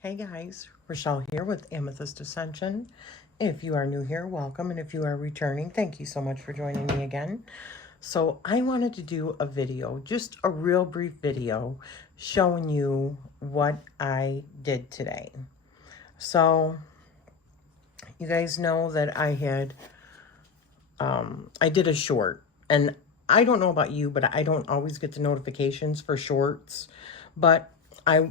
Hey guys, Rachele here with Amethyst Ascension. If you are new here, welcome, and if you are returning, thank you so much for joining me again. So I wanted to do a video, just a real brief video, showing you what I did today. So you guys know that I did a short, and I don't know about you, but I don't always get the notifications for shorts, but I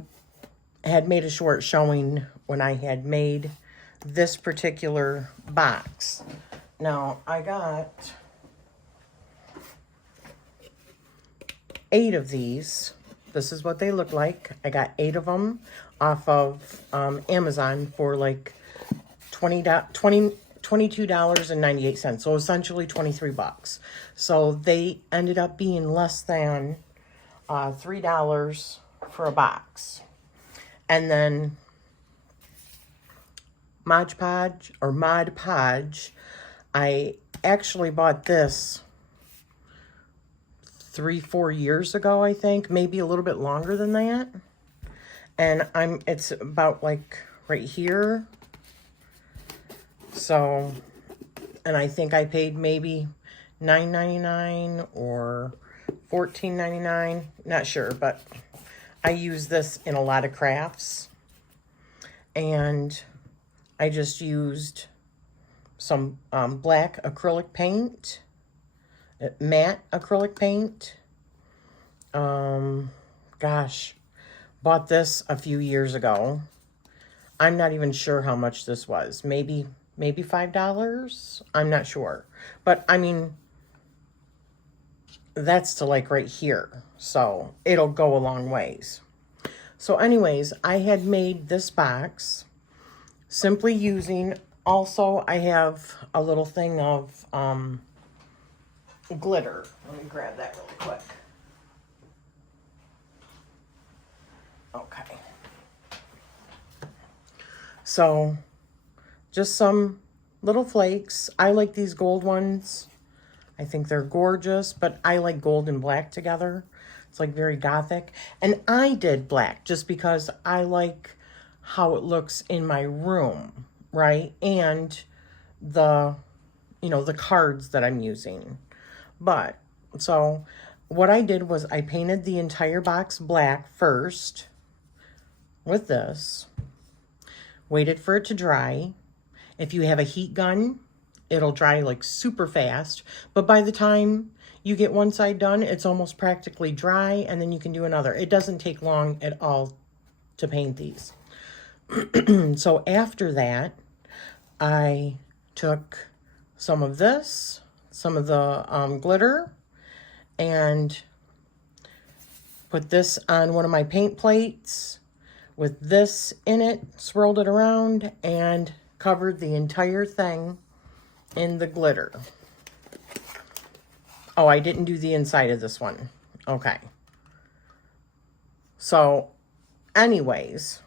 had made a short showing when I had made this particular box. Now, I got 8 of these. This is what they look like. I got 8 of them off of Amazon for like $22.98. So essentially 23 bucks. So they ended up being less than $3 for a box. And then Mod Podge, I actually bought this 3-4 years ago, I think, maybe a little bit longer than that. And it's about like right here. So, and I think I paid maybe $9.99 or $14.99, not sure, but I use this in a lot of crafts. And I just used some black acrylic paint, matte acrylic paint. Gosh, bought this a few years ago. I'm not even sure how much this was. Maybe $5. I'm not sure. But I mean, that's to like right here. So it'll go a long ways. So anyways, I had made this box simply using, also I have a little thing of glitter. Let me grab that really quick. Okay. So just some little flakes. I like these gold ones. I think they're gorgeous, but I like gold and black together. It's like very gothic. And I did black just because I like how it looks in my room, right? And the cards that I'm using. But, so what I did was I painted the entire box black first with this. Waited for it to dry. If you have a heat gun, it'll dry like super fast. But by the time you get one side done, it's almost practically dry, and then you can do another. It doesn't take long at all to paint these. So after that, I took some of this, some of the glitter, and put this on one of my paint plates with this in it, swirled it around, and covered the entire thing in the glitter. Oh, I didn't do the inside of this one. Okay. So, anyways,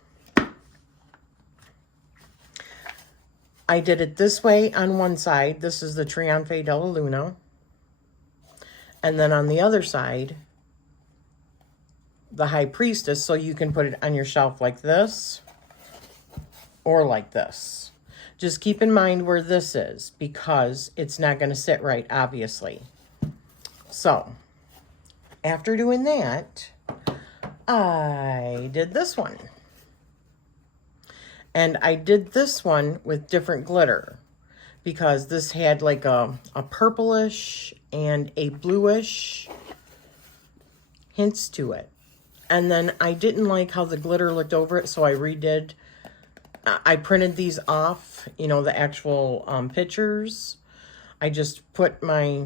I did it this way on one side. This is the Trionfe della Luna. And then on the other side, the High Priestess, so you can put it on your shelf like this or like this. Just keep in mind where this is because it's not going to sit right, obviously. So, after doing that, I did this one. And I did this one with different glitter because this had like a purplish and a bluish hints to it. And then I didn't like how the glitter looked over it, so I redid. I printed these off, the actual pictures. I just put my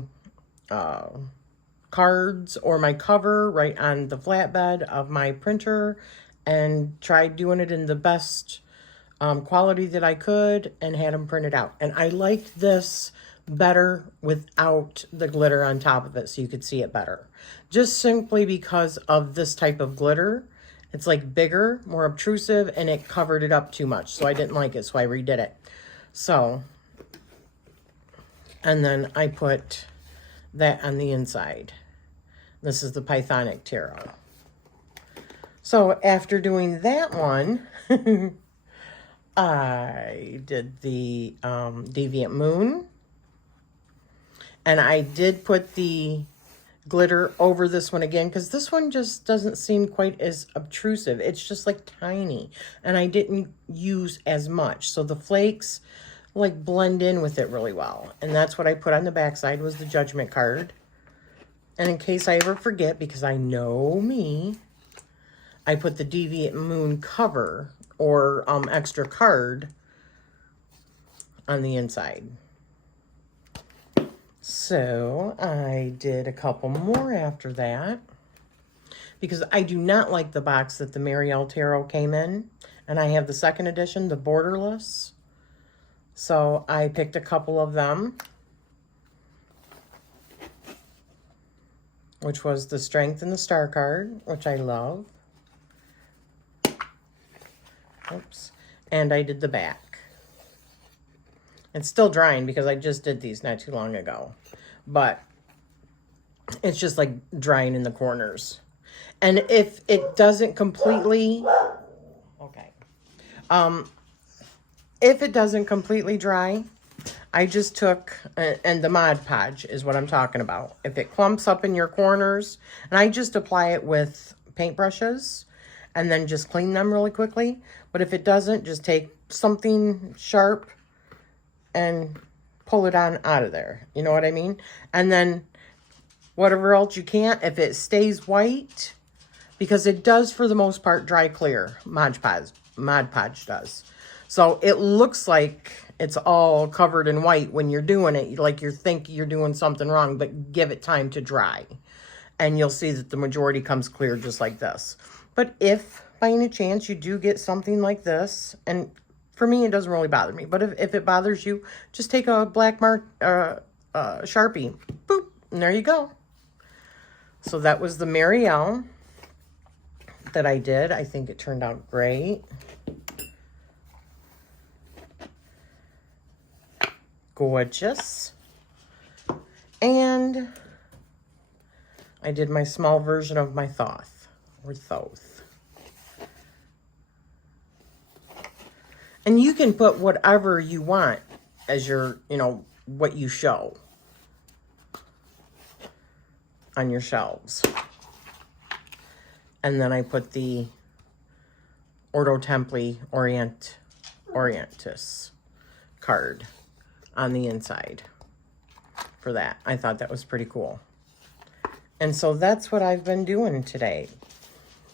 cards or my cover right on the flatbed of my printer and tried doing it in the best quality that I could and had them printed out. And I liked this better without the glitter on top of it so you could see it better. Just simply because of this type of glitter. It's like bigger, more obtrusive, and it covered it up too much. So I didn't like it, so I redid it. So, and then I put that on the inside. This is the Pythonic Tarot. So after doing that one, I did the Deviant Moon. And I did put the glitter over this one again because this one just doesn't seem quite as obtrusive. It's just like tiny. And I didn't use as much. So the flakes like blend in with it really well. And that's what I put on the backside was the Judgment card. And in case I ever forget, because I know me, I put the Deviant Moon cover or extra card on the inside. So I did a couple more after that because I do not like the box that the Marielle Tarot came in. And I have the second edition, the borderless. So I picked a couple of them, which was the Strength and the Star card, which I love. Oops. And I did the back. It's still drying because I just did these not too long ago. But it's just like drying in the corners. And if it doesn't completely... Okay. If it doesn't completely dry, I just took... And the Mod Podge is what I'm talking about. If it clumps up in your corners, and I just apply it with paintbrushes and then just clean them really quickly. But if it doesn't, just take something sharp and pull it on out of there. You know what I mean? And then whatever else you can, if it stays white, because it does for the most part dry clear. Mod Podge does. So it looks like it's all covered in white when you're doing it, like you think you're doing something wrong, but give it time to dry. And you'll see that the majority comes clear just like this. But if by any chance you do get something like this, and for me, it doesn't really bother me. But if it bothers you, just take a black Sharpie. Boop. And there you go. So that was the Marielle that I did. I think it turned out great. Gorgeous. And I did my small version of my Thoth. Or Thoth. And you can put whatever you want as your, what you show on your shelves. And then I put the Ordo Templi Orientis card on the inside for that. I thought that was pretty cool. And so that's what I've been doing today.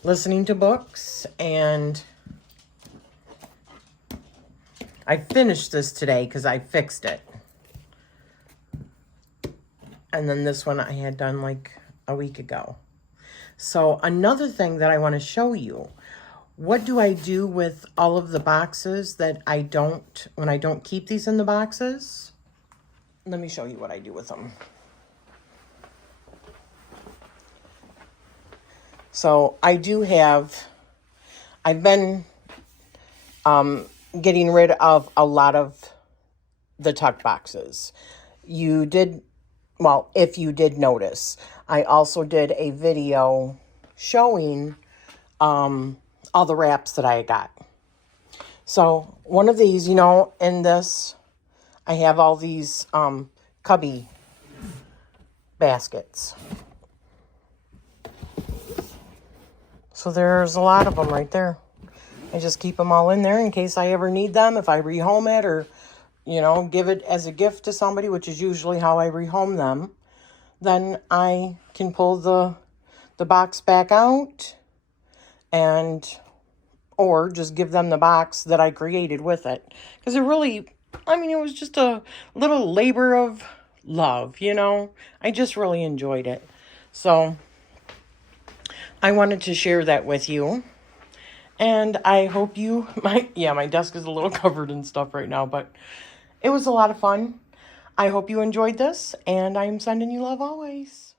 Listening to books, and I finished this today because I fixed it. And then this one I had done like a week ago. So another thing that I want to show you, what do I do with all of the boxes that I don't, when I don't keep these in the boxes? Let me show you what I do with them. So I do have, I've been getting rid of a lot of the tuck boxes. You did, well, if you did notice, I also did a video showing all the wraps that I got. So one of these, in this, I have all these cubby baskets. So there's a lot of them right there. I just keep them all in there in case I ever need them. If I rehome it or, give it as a gift to somebody, which is usually how I rehome them, then I can pull the box back out or just give them the box that I created with it. Because it really, it was just a little labor of love, I just really enjoyed it. So I wanted to share that with you. And I hope my desk is a little covered in stuff right now, but it was a lot of fun. I hope you enjoyed this, and I'm sending you love always.